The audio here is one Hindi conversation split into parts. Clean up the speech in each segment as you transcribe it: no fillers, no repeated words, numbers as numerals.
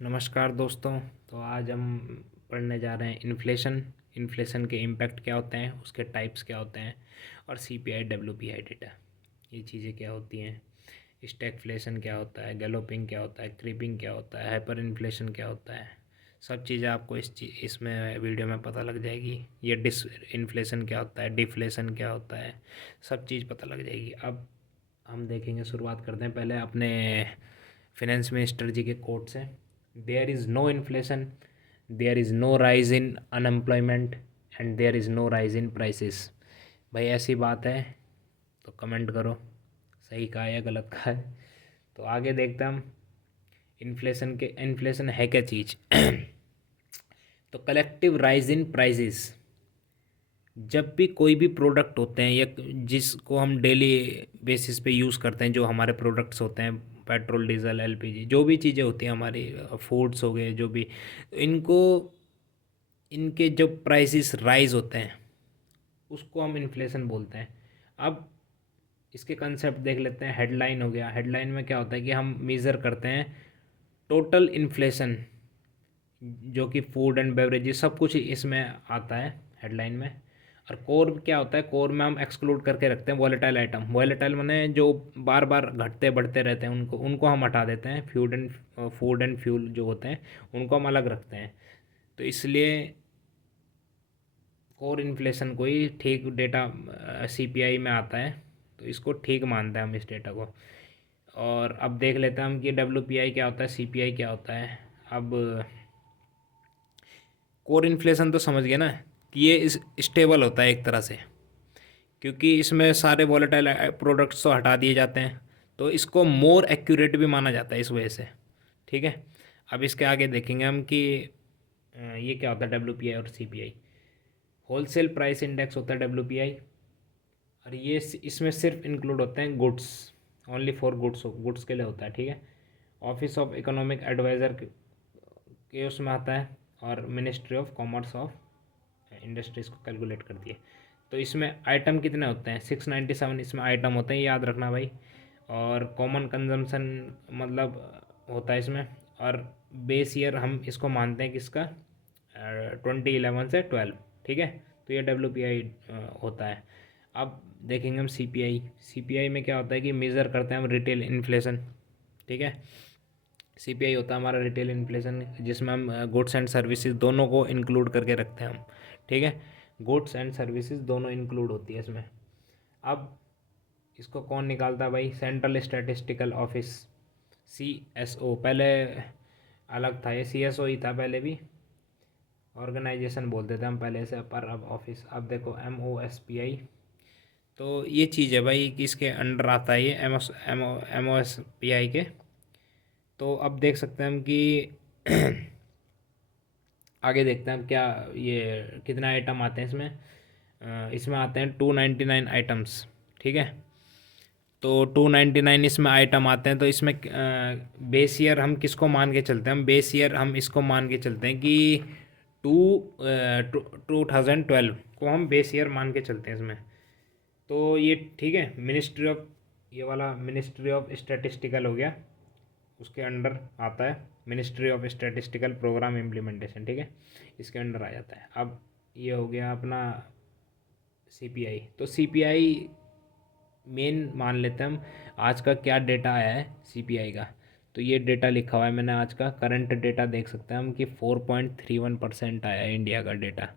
नमस्कार दोस्तों। तो आज हम पढ़ने जा रहे हैं इन्फ्लेशन के इम्पैक्ट क्या होते हैं, उसके टाइप्स क्या होते हैं और सीपीआई डब्ल्यूपीआई डेटा, ये चीज़ें क्या होती हैं, स्टैगफ्लेशन क्या होता है, गैलोपिंग क्या होता है, क्रीपिंग क्या होता है, हाइपर इन्फ्लेशन क्या होता है। सब चीज़ें आपको इसमें वीडियो में पता लग जाएगी। ये डिस इन्फ्लेशन क्या होता है, डिफ्लेशन क्या होता है, सब चीज़ पता लग जाएगी। अब हम देखेंगे, शुरुआत करते हैं पहले अपने फिनेंस मिनिस्टर जी के कोट से। There is no inflation, there is no rise in unemployment and there is no rise in prices. भाई ऐसी बात है तो कमेंट करो, सही कहा या गलत कहा है। तो आगे देखते हैं हम इन्फ्लेशन है क्या चीज़। तो कलेक्टिव राइज इन प्राइसेस, जब भी कोई भी प्रोडक्ट होते हैं या जिसको हम डेली बेसिस पे यूज़ करते हैं, जो हमारे प्रोडक्ट्स होते हैं, पेट्रोल डीजल एलपीजी जो भी चीज़ें होती हैं हमारी, फूड्स हो गए जो भी, तो इनको इनके जो प्राइसेस राइज होते हैं उसको हम इन्फ्लेशन बोलते हैं। अब इसके कंसेप्ट देख लेते हैं। हेडलाइन हो गया, हेडलाइन में क्या होता है कि हम मेज़र करते हैं टोटल इन्फ्लेशन, जो कि फूड एंड बेवरेजेस सब कुछ इसमें आता है हेडलाइन में। और कोर क्या होता है, कोर में हम एक्सक्लूड करके रखते हैं वॉलेटाइल आइटम। वॉलेटाइल माने जो बार बार घटते बढ़ते रहते हैं, उनको उनको हम हटा देते हैं। फूड एंड फ्यूल जो होते हैं उनको हम अलग रखते हैं। तो इसलिए कोर इन्फ्लेशन को ही ठीक डेटा सीपीआई में आता है, तो इसको ठीक मानते हैं हम इस डेटा को। और अब देख लेते हैं हम कि डब्ल्यूपीआई क्या होता है, सीपीआई क्या होता है। अब कोर इन्फ्लेशन तो समझ गए ना कि ये इस स्टेबल होता है एक तरह से, क्योंकि इसमें सारे वॉलेटाइल प्रोडक्ट्स तो हटा दिए जाते हैं, तो इसको मोर एक्यूरेट भी माना जाता है इस वजह से। ठीक है। अब इसके आगे देखेंगे हम कि ये क्या होता है डब्ल्यूपीआई और सीपीआई। होलसेल प्राइस इंडेक्स होता है डब्ल्यूपीआई, और ये इसमें सिर्फ इंक्लूड होते हैं गुड्स, ओनली फॉर गुड्स के लिए होता है। ठीक है। ऑफिस ऑफ इकोनॉमिक एडवाइज़र के उसमें आता है, और ministry of commerce of industries को कैलकुलेट करती है। तो इसमें आइटम कितने होते हैं, 697 इसमें आइटम होते हैं, याद रखना भाई। और कॉमन कंजम्पशन मतलब होता है इसमें। और बेस ईयर हम इसको मानते हैं किसका, 2011 से 12। ठीक है। तो ये डब्ल्यूपीआई होता है। अब देखेंगे हम सीपीआई। सीपीआई में क्या होता है कि मेज़र करते हैं हम रिटेल इन्फ्लेशन। ठीक है। सीपीआई होता है हमारा रिटेल इन्फ्लेशन, जिसमें हम गुड्स एंड सर्विसेज दोनों को इंक्लूड करके रखते हैं हम। ठीक है। गुड्स एंड सर्विसेज दोनों इंक्लूड होती है इसमें। अब इसको कौन निकालता है भाई, सेंट्रल स्टैटिस्टिकल ऑफिस, सीएसओ। पहले अलग था, ये सीएसओ ही था पहले भी, ऑर्गेनाइजेशन बोलते थे हम पहले से, पर अब ऑफिस। अब देखो एमओएसपीआई, तो ये चीज़ है भाई कि इसके अंडर आता है ये एमओएसपीआई के। तो अब देख सकते हैं हम कि आगे देखते हैं हम क्या, ये कितने आइटम आते हैं इसमें। इसमें आते हैं 299 आइटम्स। ठीक है। तो 299 इसमें आइटम आते हैं, तो इसमें बेस ईयर हम किसको मान के चलते हैं, हम बेस ईयर हम इसको मान के चलते हैं कि टू 2012 को हम बेस ईयर मान के चलते हैं इसमें। तो ये ठीक है। मिनिस्ट्री ऑफ, ये वाला मिनिस्ट्री ऑफ स्टैटिस्टिकल हो गया, उसके अंडर आता है ministry of statistical programme implementation. ठीक है। इसके अंडर आ जाता है। अब ये हो गया अपना सीपीआई। तो सीपीआई मेन मान लेते हैं हम। आज का क्या डेटा आया है सीपीआई का, तो ये डेटा लिखा हुआ है मैंने आज का करंट डेटा, देख सकते हैं हम कि 4.31% आया है इंडिया का डेटा।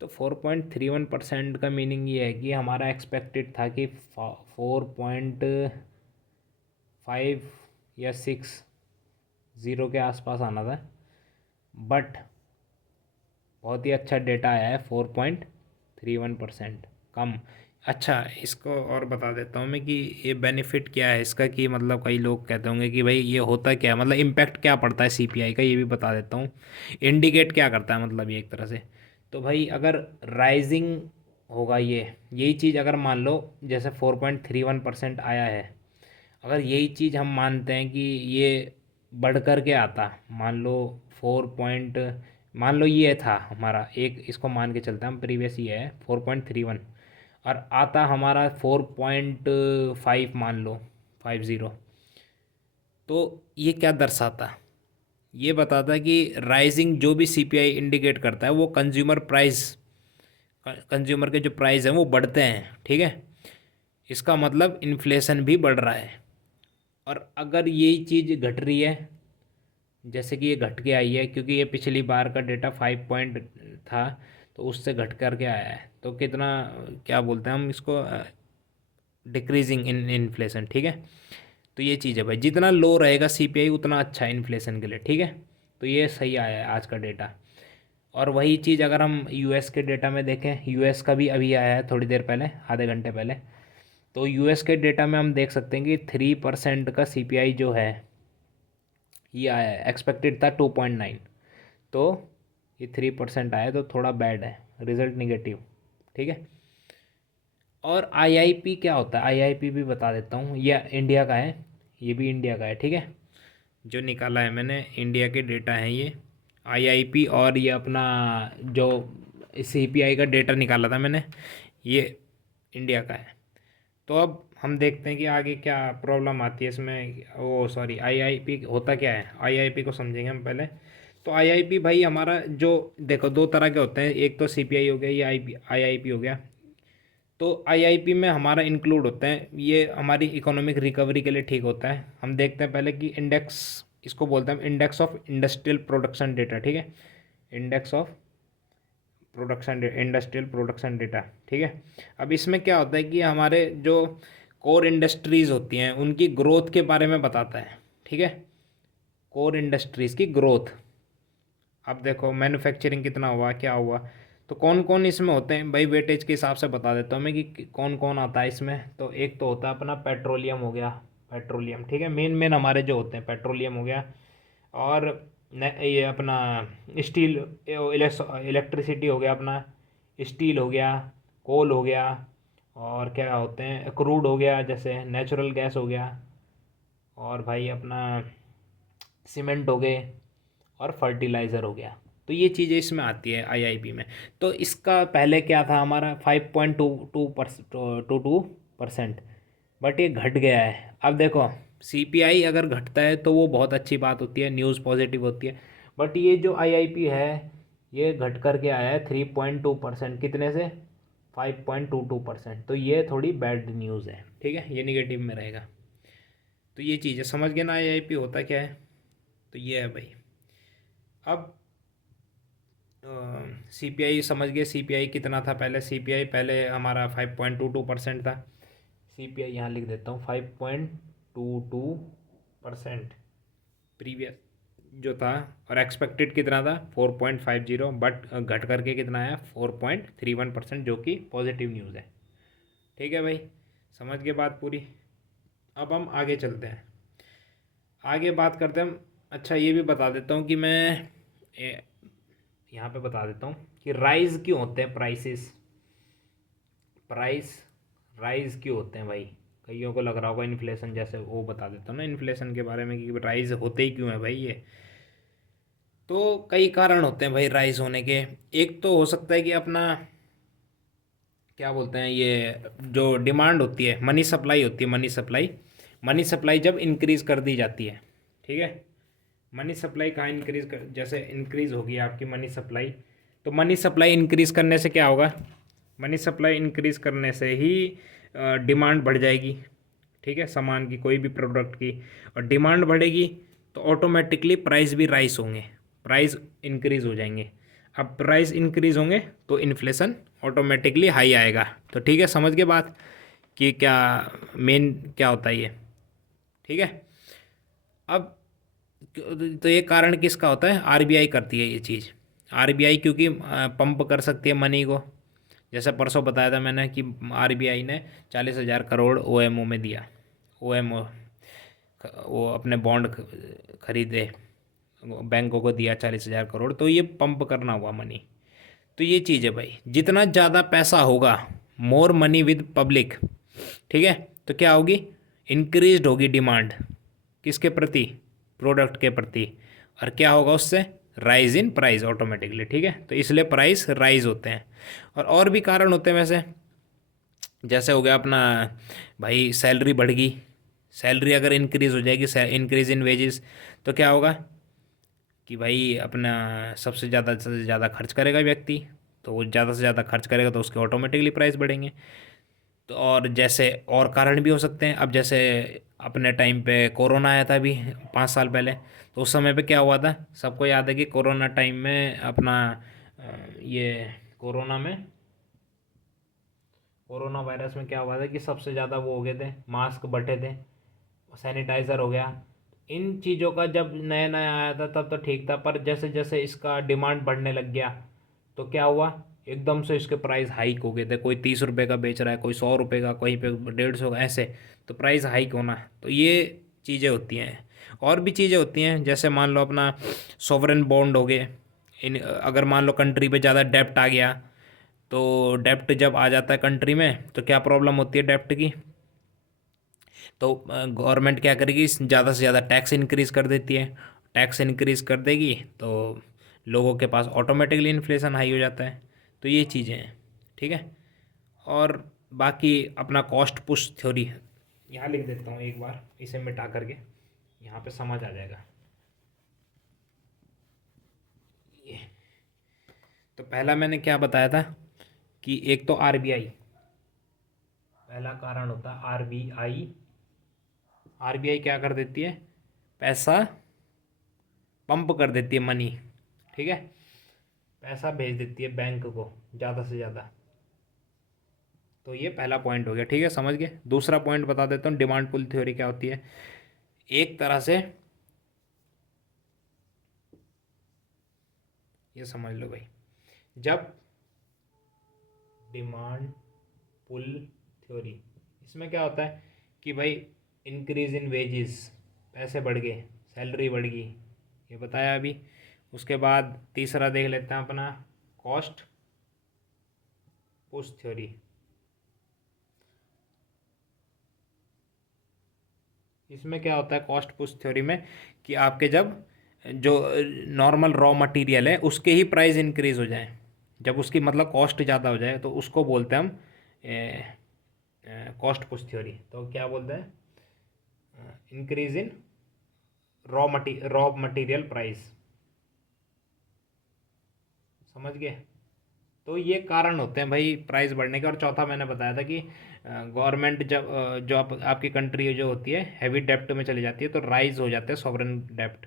तो 4.31% का मीनिंग ये है कि हमारा एक्सपेक्टेड था कि 4.5 या 6 ज़ीरो के आसपास आना था, बट बहुत ही अच्छा डेटा आया है, 4.31% कम। अच्छा, इसको और बता देता हूँ मैं कि ये बेनिफिट क्या है इसका, कि मतलब कई लोग कहते होंगे कि भाई ये होता क्या है, मतलब इम्पैक्ट क्या पड़ता है सीपीआई का, ये भी बता देता हूँ। इंडिकेट क्या करता है मतलब ये एक तरह से। तो भाई अगर राइजिंग होगा, ये यही चीज़ अगर मान लो जैसे 4.31% आया है, अगर यही चीज़ हम मानते हैं कि ये बढ़ कर के आता, मान लो 4 मान लो ये था हमारा, एक इसको मान के चलते हैं हम, प्रीवियस ये है 4.31, और आता हमारा 4.5 मान लो, 50। तो ये क्या दर्शाता, ये बताता है कि राइजिंग जो भी सीपीआई इंडिकेट करता है वो कंज्यूमर प्राइस, कंज्यूमर के जो प्राइस हैं वो बढ़ते हैं, ठीक है। इसका मतलब इन्फ्लेशन भी बढ़ रहा है। और अगर यही चीज़ घट रही है, जैसे कि ये घट के आई है, क्योंकि ये पिछली बार का डेटा 5 पॉइंट था, तो उससे घट करके आया है, तो कितना, क्या बोलते हैं हम इसको, डिक्रीजिंग इन इन्फ्लेशन, ठीक है। तो ये चीज़ है भाई, जितना लो रहेगा सीपीआई उतना अच्छा है इन्फ्लेशन के लिए, ठीक है। तो ये सही आया है आज का डेटा। और वही चीज़ अगर हम यूएस के डेटा में देखें, यूएस का भी अभी आया है थोड़ी देर पहले, आधे घंटे पहले। तो यूएस के डेटा में हम देख सकते हैं कि 3% का सीपीआई जो है ये आया है, एक्सपेक्टेड था 2.9, तो ये 3% आया, तो थोड़ा बैड है, रिजल्ट निगेटिव, ठीक है। और आईआईपी क्या होता है, आईआईपी भी बता देता हूँ, ये इंडिया का है, ये भी इंडिया का है, ठीक है। जो निकाला है मैंने, इंडिया के डेटा हैं ये, आईआईपी। और ये अपना जो सीपीआई का डेटा निकाला था मैंने, ये इंडिया का है। तो अब हम देखते हैं कि आगे क्या प्रॉब्लम आती है इसमें। ओ सॉरी, आईआईपी होता क्या है, आईआईपी को समझेंगे हम पहले। तो आईआईपी भाई हमारा जो, देखो दो तरह के होते हैं, एक तो सीपीआई हो गया, ये आईआईपी हो गया। तो आईआईपी में हमारा इंक्लूड होता है, ये हमारी इकोनॉमिक रिकवरी के लिए ठीक होता है। हम देखते हैं पहले कि इंडेक्स, इसको बोलते हैं index of industrial production data, ठीक है। Index of production, industrial production data, ठीक है। अब इसमें क्या होता है कि हमारे जो कोर इंडस्ट्रीज़ होती हैं उनकी ग्रोथ के बारे में बताता है, ठीक है। कोर इंडस्ट्रीज़ की ग्रोथ, अब देखो मैन्युफैक्चरिंग कितना हुआ, क्या हुआ, तो कौन कौन इसमें होते हैं भाई, वेटेज के हिसाब से बता देता हूँ मैं कि कौन कौन आता है इसमें। तो एक तो होता है अपना पेट्रोलियम हो गया, पेट्रोलियम, ठीक है, मेन मेन हमारे जो होते हैं, पेट्रोलियम हो गया। और ये अपना स्टील, इलेक्ट्रिसिटी हो गया अपना, स्टील हो गया, कोल हो गया, और क्या होते हैं, क्रूड हो गया, जैसे नेचुरल गैस हो गया, और भाई अपना सीमेंट हो गए, और फर्टिलाइज़र हो गया। तो ये चीज़ें इसमें आती है आईआईपी में। तो इसका पहले क्या था हमारा, 5.22%, बट ये घट गया है। अब देखो सीपीआई अगर घटता है तो वो बहुत अच्छी बात होती है, न्यूज़ पॉजिटिव होती है। बट ये जो आईआईपी है ये घट कर के आया है 3.2%, कितने से 5.22%, तो ये थोड़ी बैड न्यूज़ है, ठीक है, ये निगेटिव में रहेगा। तो ये चीज़ है, समझ गए ना आईआईपी होता क्या है। तो ये है भाई। अब सीपीआई समझ गए, सीपीआई कितना था पहले, सीपीआई पहले हमारा 5.22% था। सीपीआई यहाँ लिख देता हूँ, 5.22% प्रीवियस जो था, और एक्सपेक्टेड कितना था 4.50, बट घट करके कितना आया 4.31%, जो कि पॉजिटिव न्यूज़ है, ठीक है भाई, समझ गए बात पूरी। अब हम आगे चलते हैं, आगे बात करते हैं हम। अच्छा ये भी बता देता हूँ कि मैं यहाँ पे बता देता हूँ कि राइज क्यों होते हैं, प्राइसेस, प्राइस राइज क्यों होते हैं भाई। कईयों को लग रहा होगा इन्फ्लेशन जैसे, वो बता देता हूँ ना इन्फ्लेशन के बारे में कि राइज होते ही क्यों है भाई ये। तो कई कारण होते हैं भाई राइज होने के। एक तो हो सकता है कि अपना, क्या बोलते हैं, ये जो डिमांड होती है, मनी सप्लाई होती है, मनी सप्लाई, मनी सप्लाई जब इंक्रीज़ कर दी जाती है, ठीक है। मनी सप्लाई कहाँ इंक्रीज़ कर, जैसे इंक्रीज़ होगी आपकी मनी सप्लाई, तो मनी सप्लाई इंक्रीज़ करने से क्या होगा, मनी सप्लाई इंक्रीज़ करने से ही डिमांड बढ़ जाएगी, ठीक है, सामान की, कोई भी प्रोडक्ट की। और डिमांड बढ़ेगी तो ऑटोमेटिकली प्राइस भी राइज होंगे, प्राइस इंक्रीज़ हो जाएंगे। अब प्राइस इंक्रीज़ होंगे तो इन्फ्लेशन ऑटोमेटिकली हाई आएगा। तो ठीक है, समझ गए बात कि क्या मेन क्या होता है ये, ठीक है। अब तो ये कारण किसका होता है, आरबीआई करती है ये चीज़। आरबीआई क्योंकि पंप कर सकती है मनी को, जैसे परसों बताया था मैंने कि आरबीआई ने 40,000 करोड़ ओएमओ में दिया, ओएमओ वो अपने बॉन्ड खरीदे, बैंकों को दिया 40,000 करोड़, तो ये पंप करना हुआ मनी। तो ये चीज़ है भाई, जितना ज़्यादा पैसा होगा, मोर मनी विद पब्लिक, ठीक है, तो क्या होगी, इंक्रीज्ड होगी डिमांड, किसके प्रति, प्रोडक्ट के प्रति, और क्या होगा उससे, राइज इन प्राइस ऑटोमेटिकली, ठीक है। तो इसलिए प्राइस राइज होते हैं। और भी कारण होते हैं वैसे, जैसे हो गया अपना भाई सैलरी बढ़ गई, सैलरी अगर इंक्रीज़ हो जाएगी, इंक्रीज़ इन वेजेस, तो क्या होगा, कि भाई अपना सबसे ज़्यादा से ज़्यादा खर्च करेगा व्यक्ति, तो वो ज़्यादा से ज़्यादा खर्च करेगा तो उसके ऑटोमेटिकली प्राइस बढ़ेंगे। तो और जैसे और कारण भी हो सकते हैं। अब जैसे अपने टाइम पे कोरोना आया था अभी 5 साल पहले, तो उस समय पे क्या हुआ था, सबको याद है कि कोरोना टाइम में अपना ये कोरोना में कोरोना वायरस में क्या हुआ था कि सबसे ज़्यादा वो हो गए थे, मास्क बटे थे, सैनिटाइज़र हो गया। इन चीज़ों का जब नया नया आया था तब तो ठीक था, पर जैसे जैसे इसका डिमांड बढ़ने लग गया तो क्या हुआ, एकदम से इसके प्राइस हाइक हो गए थे। कोई 30 रुपये का बेच रहा है, कोई 100 रुपये का, कहीं पे 150 का, ऐसे। तो प्राइस हाइक होना, तो ये चीज़ें होती हैं। और भी चीज़ें होती हैं, जैसे मान लो अपना सॉवरेन बॉन्ड हो गए। इन अगर मान लो कंट्री पे ज़्यादा डेप्ट आ गया, तो डेप्ट जब आ जाता है कंट्री में तो क्या प्रॉब्लम होती है डेप्ट की, तो गवर्नमेंट क्या करेगी, ज़्यादा से ज़्यादा टैक्स इंक्रीज़ कर देती है। टैक्स इंक्रीज़ कर देगी तो लोगों के पास ऑटोमेटिकली इन्फ्लेशन हाई हो जाता है। तो ये चीज़ें हैं, ठीक है। और बाकी अपना कॉस्ट पुश थ्योरी यहाँ लिख देता हूँ एक बार, इसे मिटा करके, यहाँ पे समझ आ जाएगा ये। तो पहला मैंने क्या बताया था कि एक तो आरबीआई, पहला कारण होता है आरबीआई। आरबीआई क्या कर देती है, पैसा पंप कर देती है, मनी, ठीक है, पैसा भेज देती है बैंक को ज़्यादा से ज़्यादा। तो ये पहला पॉइंट हो गया, ठीक है, समझ गए। दूसरा पॉइंट बता देता हूँ, डिमांड पुल थ्योरी क्या होती है। एक तरह से ये समझ लो भाई, जब डिमांड पुल थ्योरी, इसमें क्या होता है कि भाई इंक्रीज इन वेजेस, पैसे बढ़ गए, सैलरी बढ़ गई, ये बताया अभी। उसके बाद तीसरा देख लेते हैं अपना, कॉस्ट पुश थ्योरी। इसमें क्या होता है कॉस्ट पुश थ्योरी में, कि आपके जब जो नॉर्मल रॉ मटेरियल है उसके ही प्राइस इंक्रीज हो जाए, जब उसकी मतलब कॉस्ट ज़्यादा हो जाए, तो उसको बोलते हैं हम कॉस्ट पुश थ्योरी। तो क्या बोलते हैं, increase in raw material price, समझ गए। तो ये कारण होते हैं भाई प्राइस बढ़ने के। और चौथा मैंने बताया था कि गवर्नमेंट जब जो आपकी कंट्री जो होती है हैवी डेप्ट में चली जाती है, तो राइज हो जाता है सॉवरेन डेप्ट।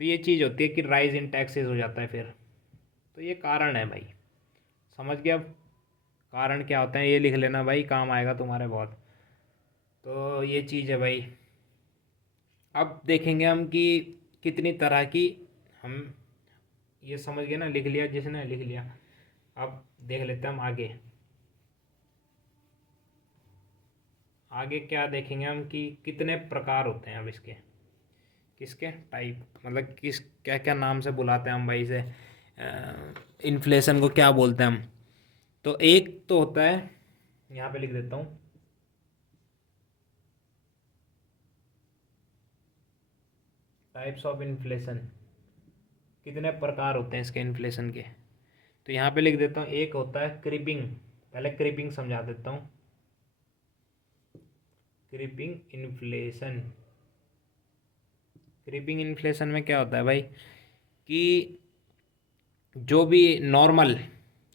तो ये चीज़ होती है कि राइज इन टैक्सेस हो जाता है फिर। तो ये कारण है भाई, समझ गया। अब कारण क्या होते हैं ये लिख लेना भाई, काम आएगा तुम्हारे बहुत। तो ये चीज़ है भाई। अब देखेंगे हम कि कितनी तरह की, हम ये समझ गए ना, लिख लिया जिसने लिख लिया। अब देख लेते हैं हम आगे। आगे क्या देखेंगे हम कि कितने प्रकार होते हैं अब इसके, किसके टाइप, मतलब किस क्या क्या नाम से बुलाते हैं हम भाई इसे, इन्फ्लेशन को क्या बोलते हैं हम। तो एक तो होता है, यहाँ पे लिख देता हूँ, टाइप्स ऑफ इन्फ्लेशन, कितने प्रकार होते हैं इसके इन्फ्लेशन के। तो यहाँ पे लिख देता हूँ, एक होता है क्रीपिंग। पहले क्रीपिंग समझा देता हूँ। क्रीपिंग इन्फ्लेशन, क्रीपिंग इन्फ्लेशन में क्या होता है भाई कि जो भी नॉर्मल,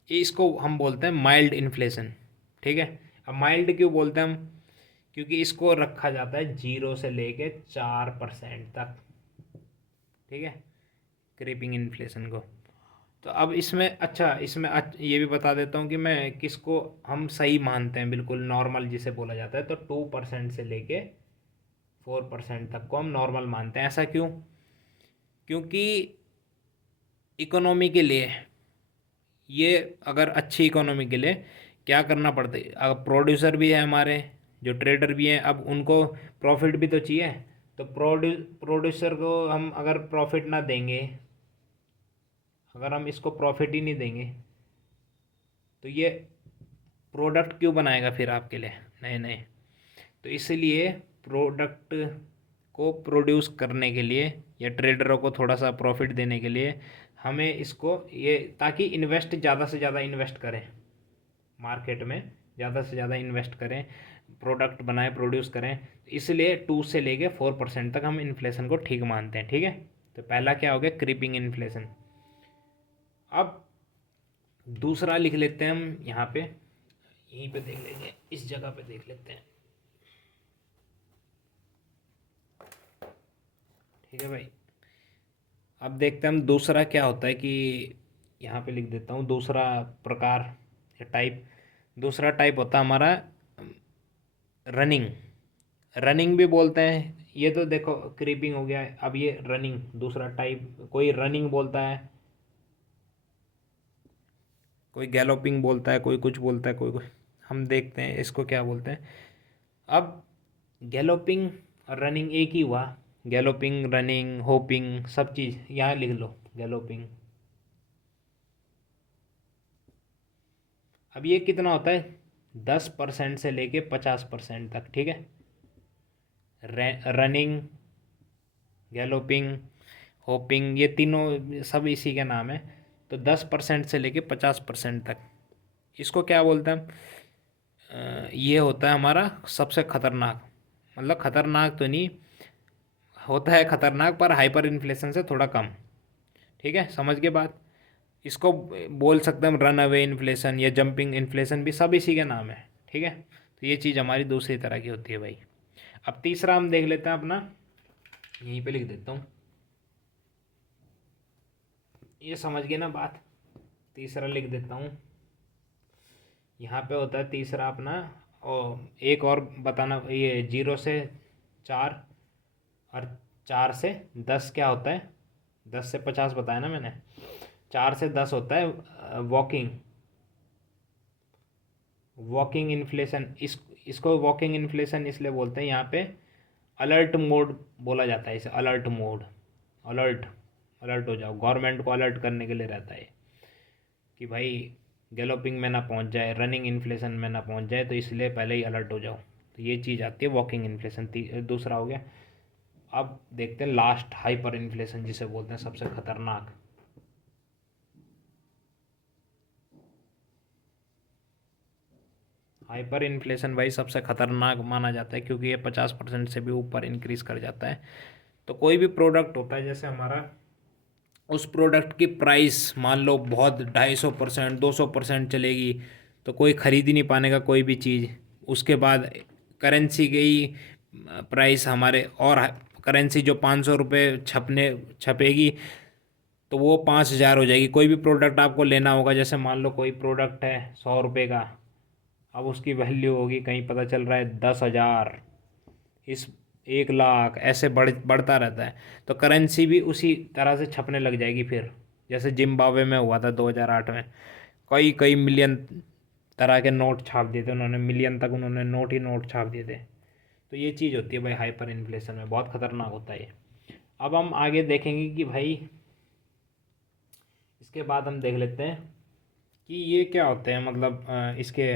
इसको हम बोलते हैं माइल्ड इन्फ्लेशन, ठीक है। अब माइल्ड क्यों बोलते हैं हम, क्योंकि इसको रखा जाता है 0 से लेके 4% तक, ठीक है, क्रीपिंग इन्फ्लेशन को। तो अब इसमें अच्छा, इसमें ये भी बता देता हूँ कि मैं किसको हम सही मानते हैं, बिल्कुल नॉर्मल जिसे बोला जाता है। तो 2% से लेके 4% तक को हम नॉर्मल मानते हैं। ऐसा क्यों, क्योंकि इकोनॉमी के लिए ये, अगर अच्छी इकोनॉमी के लिए क्या करना पड़ता है, अगर प्रोड्यूसर भी है हमारे, जो ट्रेडर भी हैं, अब उनको प्रॉफिट भी तो चाहिए। तो प्रोड्यूसर को हम अगर प्रॉफिट ना देंगे, अगर हम इसको प्रॉफिट ही नहीं देंगे, तो ये प्रोडक्ट क्यों बनाएगा फिर आपके लिए नए नए। तो इसलिए प्रोडक्ट को प्रोड्यूस करने के लिए या ट्रेडरों को थोड़ा सा प्रॉफिट देने के लिए हमें इसको ये, ताकि इन्वेस्ट ज़्यादा से ज़्यादा इन्वेस्ट करें मार्केट में, ज़्यादा से ज़्यादा इन्वेस्ट करें, प्रोडक्ट बनाएं, प्रोड्यूस करें। इसलिए 2 से लेके 4% तक हम इन्फ्लेशन को ठीक मानते हैं, ठीक है। तो पहला क्या हो गया, क्रीपिंग इन्फ्लेशन। अब दूसरा लिख लेते हैं हम यहाँ पे, यहीं पे देख लेंगे, इस जगह पे देख लेते हैं। ठीक है भाई, अब देखते हैं हम दूसरा क्या होता है कि यहाँ पे लिख देता हूँ दूसरा प्रकार या टाइप। दूसरा टाइप होता है हमारा रनिंग। रनिंग भी बोलते हैं, ये तो देखो क्रीपिंग हो गया है, अब ये रनिंग दूसरा टाइप, कोई रनिंग बोलता है, कोई गैलोपिंग बोलता है, कोई कुछ बोलता है, कोई कुछ। हम देखते हैं इसको क्या बोलते हैं। अब गैलोपिंग और रनिंग एक ही हुआ, गैलोपिंग, रनिंग, होपिंग, सब चीज़ यहाँ लिख लो, गैलोपिंग। अब ये कितना होता है, 10% से लेके 50% तक। ठीक है, रनिंग, गैलोपिंग, होपिंग, ये तीनों सब इसी के नाम है। तो 10% से लेके 50% तक, इसको क्या बोलते हैं ये होता है हमारा सबसे खतरनाक। मतलब खतरनाक तो नहीं, होता है खतरनाक पर हाइपर इन्फ्लेशन से थोड़ा कम। ठीक है, समझ के बात। इसको बोल सकते हैं हम रन अवे इन्फ्लेशन या जंपिंग इन्फ्लेशन, भी सब इसी के नाम है। ठीक है, तो ये चीज़ हमारी दूसरी तरह की होती है भाई। अब तीसरा हम देख लेते हैं अपना, यहीं पे लिख देता हूँ, ये समझ गए ना बात। तीसरा लिख देता हूँ, यहाँ पे होता है तीसरा अपना, और एक और बताना, ये 0 से 4 और 4 से 10 क्या होता है, 10 से 50 बताया ना मैंने, 4 से 10 होता है वॉकिंग। वॉकिंग इन्फ्लेशन, इसको वॉकिंग इन्फ्लेशन इसलिए बोलते हैं, यहाँ पे अलर्ट मोड बोला जाता है इसे, अलर्ट मोड। अलर्ट, अलर्ट हो जाओ, गवर्नमेंट को अलर्ट करने के लिए रहता है कि भाई गैलोपिंग में ना पहुंच जाए, रनिंग इन्फ्लेशन में ना पहुंच जाए, तो इसलिए पहले ही अलर्ट हो जाओ। तो ये चीज़ आती है वॉकिंग इन्फ्लेशन, दूसरा हो गया। अब देखते हैं लास्ट, हाइपर इन्फ्लेशन जिसे बोलते हैं सबसे खतरनाक। हाइपर इन्फ्लेशन भाई सबसे खतरनाक माना जाता है, क्योंकि ये 50% से भी ऊपर इंक्रीज कर जाता है। तो कोई भी प्रोडक्ट होता है, जैसे हमारा उस प्रोडक्ट की प्राइस मान लो बहुत 250%, 200% चलेगी, तो कोई ख़रीद ही नहीं पानेगा कोई भी चीज़। उसके बाद करेंसी गई, प्राइस हमारे, और करेंसी जो 500 रुपये छपेगी, तो वो 5,000 हो जाएगी। कोई भी प्रोडक्ट आपको लेना होगा, जैसे मान लो कोई प्रोडक्ट है 100 रुपये का, अब उसकी वैल्यू होगी कहीं पता चल रहा है 10,000, इस 1 लाख, ऐसे बढ़ता रहता है। तो करेंसी भी उसी तरह से छपने लग जाएगी फिर, जैसे जिम्बाब्वे में हुआ था 2008 में, कई कई मिलियन तरह के नोट छाप दिए थे उन्होंने, मिलियन तक उन्होंने नोट ही नोट छाप दिए थे। तो ये चीज़ होती है भाई हाइपर इन्फ्लेशन में, बहुत ख़तरनाक होता है ये। अब हम आगे देखेंगे कि भाई, इसके बाद हम देख लेते हैं कि ये क्या होते हैं, मतलब इसके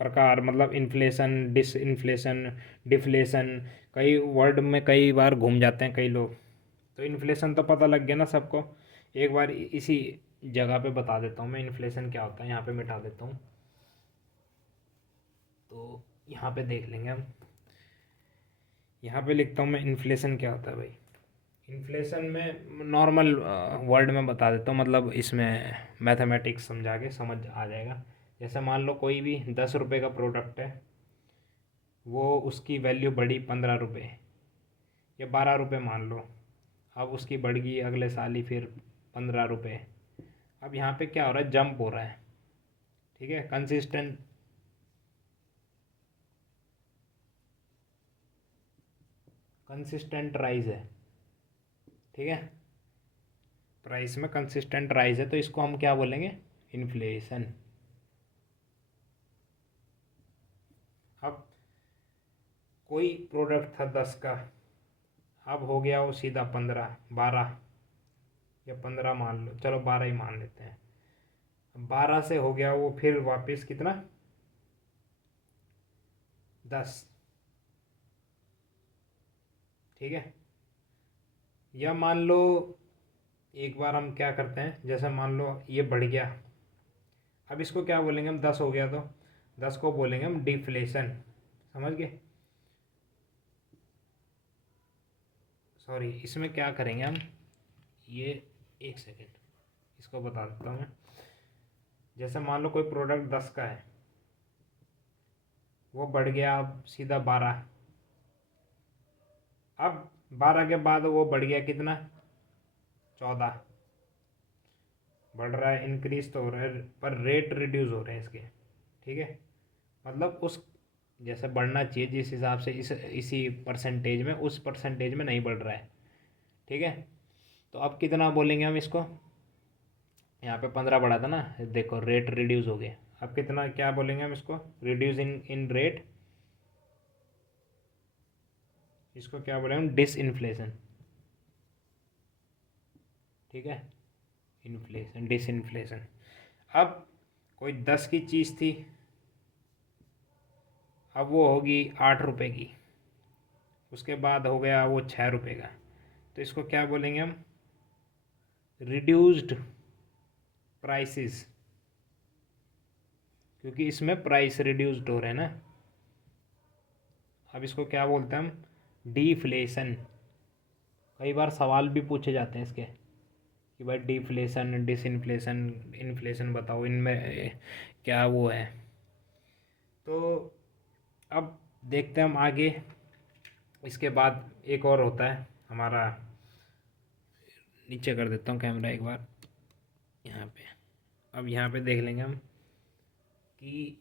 प्रकार, मतलब इन्फ्लेशन, डिस इन्फ्लेशन, डिफ्लेशन, कई वर्ड में कई बार घूम जाते हैं कई लोग। तो इन्फ्लेशन तो पता लग गया ना सबको, एक बार इसी जगह पे बता देता हूँ मैं इन्फ्लेशन क्या होता है, यहाँ पे मिटा देता हूँ। तो यहाँ पे देख लेंगे हम, यहाँ पे लिखता हूँ मैं इन्फ्लेशन क्या होता है भाई। इन्फ्लेशन में नॉर्मल वर्ड में बता देता हूँ, मतलब इसमें मैथमेटिक्स समझा के समझ आ जाएगा। जैसे मान लो कोई भी 10 रुपये का प्रोडक्ट है, वो उसकी वैल्यू बढ़ी 15 रुपये या 12 रुपये मान लो, अब उसकी बढ़ गई अगले साल ही फिर 15 रुपये। अब यहाँ पे क्या हो रहा है, जंप हो रहा है। ठीक है, कंसिस्टेंट राइज है। ठीक है, प्राइस में कंसिस्टेंट राइज है, तो इसको हम क्या बोलेंगे, इन्फ्लेशन। अब कोई प्रोडक्ट था 10 का, अब हो गया वो सीधा 15, 12 या 15 मान लो, चलो 12 ही मान लेते हैं। 12 से हो गया वो फिर वापस कितना, 10। ठीक है, या मान लो एक बार हम क्या करते हैं, जैसे मान लो ये बढ़ गया, अब इसको क्या बोलेंगे हम, 10 हो गया तो 10 को बोलेंगे हम डिफ्लेशन। समझ गए, सॉरी, इसमें क्या करेंगे हम, ये एक सेकेंड इसको बता देता हूँ मैं। जैसे मान लो कोई प्रोडक्ट 10 का है, वो बढ़ गया अब सीधा 12। अब 12 के बाद वो बढ़ गया कितना, 14। बढ़ रहा है, इंक्रीज तो हो रहा है, पर रेट रिड्यूस हो रहे हैं इसके। ठीक है, मतलब उस जैसे बढ़ना चाहिए जिस हिसाब से इसी परसेंटेज में, उस परसेंटेज में नहीं बढ़ रहा है। ठीक है, तो अब कितना बोलेंगे हम इसको, यहाँ पे 15 बढ़ा था ना, देखो रेट रिड्यूस हो गया। अब कितना क्या बोलेंगे हम इसको, रिड्यूस इन रेट, इसको क्या बोलेंगे हम, डिस इन्फ्लेशन। ठीक है, इन्फ्लेशन, डिस इन्फ्लेशन। अब कोई 10 की चीज़ थी, अब वो होगी 8 रुपये की, उसके बाद हो गया वो 6 रुपये का, तो इसको क्या बोलेंगे हम, रिड्यूस्ड प्राइसेस, क्योंकि इसमें प्राइस रिड्यूस्ड हो रहे हैं ना। अब इसको क्या बोलते हैं हम, डीफ्लेशन। कई बार सवाल भी पूछे जाते हैं इसके कि भाई डिफ्लेशन, डिसइन्फ्लेशन, इन्फ्लेशन बताओ, इनमें क्या वो है। तो अब देखते हैं हम आगे। इसके बाद एक और होता है हमारा, नीचे कर देता हूँ कैमरा एक बार, यहाँ पे। अब यहाँ पे देख लेंगे हम कि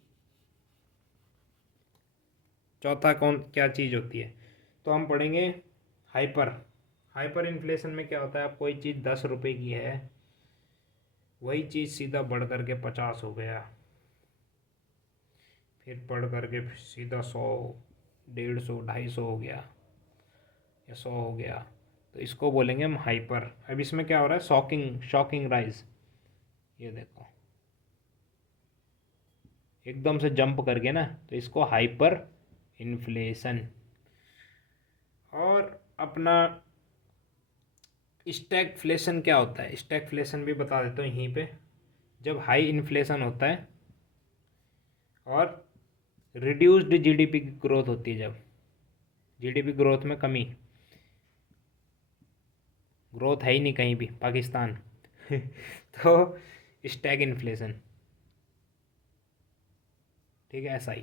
चौथा कौन क्या चीज़ होती है। तो हम पढ़ेंगे हाइपर। हाइपर इन्फ्लेशन में क्या होता है, अब कोई चीज़ 10 रुपये की है, वही चीज़ सीधा बढ़ करके 50 हो गया, फिर बढ़ करके सीधा 100, 150, 250 हो गया, या 100 हो गया। तो इसको बोलेंगे हम हाइपर। अब इसमें क्या हो रहा है, शॉकिंग शॉकिंग राइज। ये देखो एकदम से जंप करके ना, तो इसको हाइपर इन्फ्लेशन। और अपना स्टैगफ्लेशन क्या होता है, स्टैगफ्लेशन भी बता देता हूँ यहीं पे। जब हाई इन्फ्लेशन होता है और रिड्यूस्ड जीडीपी की ग्रोथ होती है, जब जीडीपी ग्रोथ में कमी, ग्रोथ है ही नहीं कहीं भी, पाकिस्तान तो स्टैग इन्फ्लेशन। ठीक है, ऐसा ही।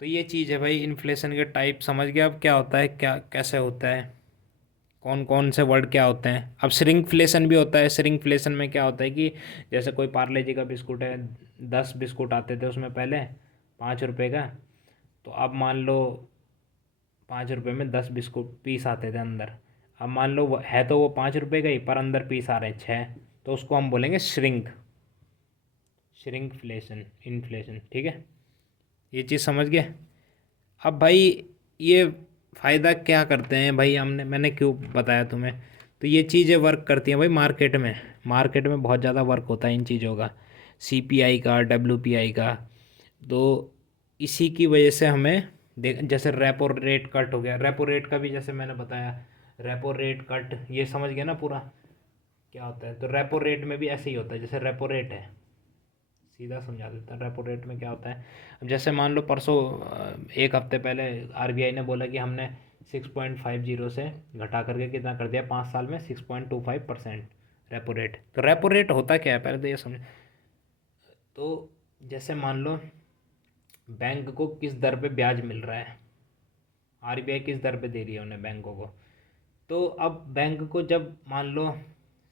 तो ये चीज़ है भाई, इन्फ्लेशन के टाइप समझ गया अब क्या होता है, क्या कैसे होता है, कौन कौन से वर्ड क्या होते हैं। अब श्रिंकफ्लेशन भी होता है। श्रिंकफ्लेशन में क्या होता है कि जैसे कोई पार्ले जी का बिस्कुट है, 10 बिस्कुट आते थे उसमें पहले 5 रुपये का, तो अब मान लो 5 रुपये में 10 बिस्कुट पीस आते थे अंदर। अब मान लो है तो वो 5 रुपये का ही, पर अंदर पीस आ रहे हैं 6, तो उसको हम बोलेंगे श्रिंक, श्रिंकफ्लेशन, इन्फ्लेशन। ठीक है, ये चीज़ समझ गए। अब भाई ये फ़ायदा क्या करते हैं भाई, मैंने क्यों बताया तुम्हें। तो ये चीज़ें वर्क करती हैं भाई मार्केट में। मार्केट में बहुत ज़्यादा वर्क होता है इन चीज़ों का, सीपीआई का, डब्ल्यूपीआई का। तो इसी की वजह से हमें देख, जैसे रेपो रेट कट हो गया, रेपो रेट का भी जैसे मैंने बताया, रेपो रेट कट, ये समझ गया ना पूरा क्या होता है। तो रेपो रेट में भी ऐसे ही होता है, जैसे रेपो रेट है, सीधा समझा देता है। रेपो रेट में क्या होता है, अब जैसे मान लो परसों, एक हफ्ते पहले आरबीआई ने बोला कि हमने 6.50 से घटा करके कितना कर दिया, 5 साल में 6.25% रेपो रेट। तो रेपो रेट होता क्या है पहले तो ये समझ। तो जैसे मान लो बैंक को किस दर पे ब्याज मिल रहा है, आरबीआई किस दर पे दे रही है उन्हें बैंकों को। तो अब बैंक को जब मान लो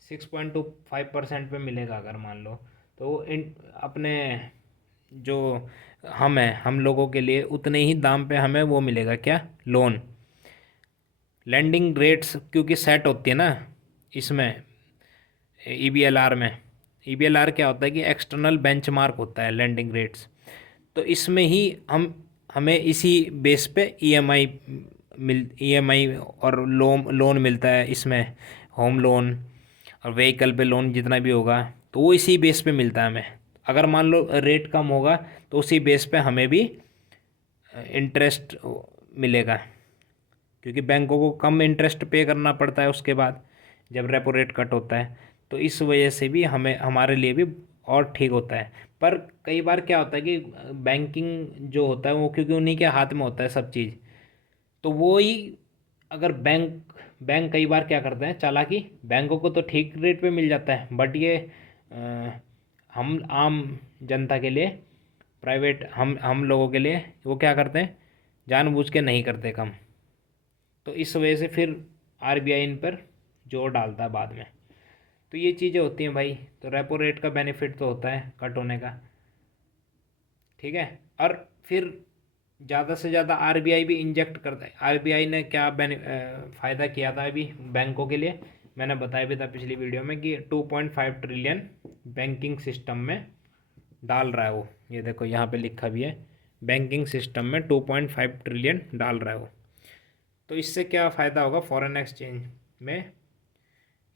6.25% पे मिलेगा, अगर मान लो, तो इन अपने जो हम हैं, हम लोगों के लिए उतने ही दाम पे हमें वो मिलेगा, क्या, लोन। लैंडिंग रेट्स क्योंकि सेट होती है ना इसमें, ईबीएलआर में। ईबीएलआर क्या होता है कि एक्सटर्नल बेंचमार्क होता है लैंडिंग रेट्स। तो इसमें ही हमें इसी बेस पे ईएमआई और लोन मिलता है इसमें, होम लोन और व्हीकल पे लोन जितना भी होगा, तो वो इसी बेस पे मिलता है हमें। अगर मान लो रेट कम होगा तो उसी बेस पे हमें भी इंटरेस्ट मिलेगा, क्योंकि बैंकों को कम इंटरेस्ट पे करना पड़ता है उसके बाद जब रेपो रेट कट होता है। तो इस वजह से भी हमें, हमारे लिए भी और ठीक होता है। पर कई बार क्या होता है कि बैंकिंग जो होता है वो, क्योंकि उन्हीं के हाथ में होता है सब चीज़, तो वो ही, अगर बैंक बैंक कई बार क्या करते हैं चालाकी, बैंकों को तो ठीक रेट पे मिल जाता है, बट ये हम आम जनता के लिए, प्राइवेट हम लोगों के लिए वो क्या करते हैं, जानबूझ के नहीं करते कम। तो इस वजह से फिर आरबीआई इन पर जोर डालता है बाद में। तो ये चीज़ें होती हैं भाई। तो रेपो रेट का बेनिफिट तो होता है कट होने का, ठीक है। और फिर ज़्यादा से ज़्यादा आरबीआई भी इंजेक्ट करता है। आरबीआई ने क्या फ़ायदा किया था अभी बैंकों के लिए, मैंने बताया भी था पिछली वीडियो में कि 2.5 ट्रिलियन बैंकिंग सिस्टम में डाल रहा है वो। ये देखो यहाँ पे लिखा भी है, बैंकिंग सिस्टम में 2.5 ट्रिलियन डाल रहा है वो। तो इससे क्या फ़ायदा होगा फॉरेन एक्सचेंज में,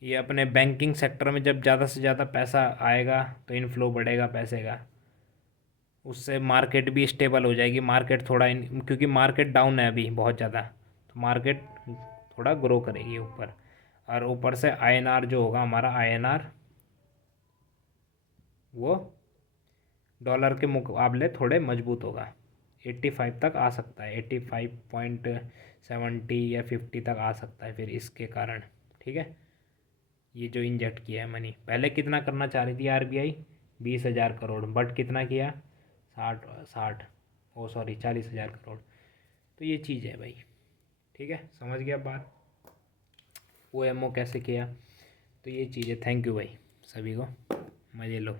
ये अपने बैंकिंग सेक्टर में जब ज़्यादा से ज़्यादा पैसा आएगा तो इनफ्लो बढ़ेगा पैसे का, उससे मार्केट भी स्टेबल हो जाएगी। मार्केट थोड़ा क्योंकि मार्केट डाउन है अभी बहुत ज़्यादा, तो मार्केट थोड़ा ग्रो करेगी ऊपर। और ऊपर से आईएनआर जो होगा हमारा, आईएनआर वो डॉलर के मुकाबले थोड़े मजबूत होगा, 85 तक आ सकता है, 85.70 या 50 तक आ सकता है फिर इसके कारण, ठीक है। ये जो इंजेक्ट किया है मनी, पहले कितना करना चाह रही थी आरबीआई, 20,000 करोड़, बट कितना किया, 60 ओ सॉरी 40,000 करोड़। तो ये चीज़ है भाई, ठीक है, समझ गया बात, वो एमओ कैसे किया। तो ये चीज़ है। थैंक यू भाई सभी को, मज़े लो।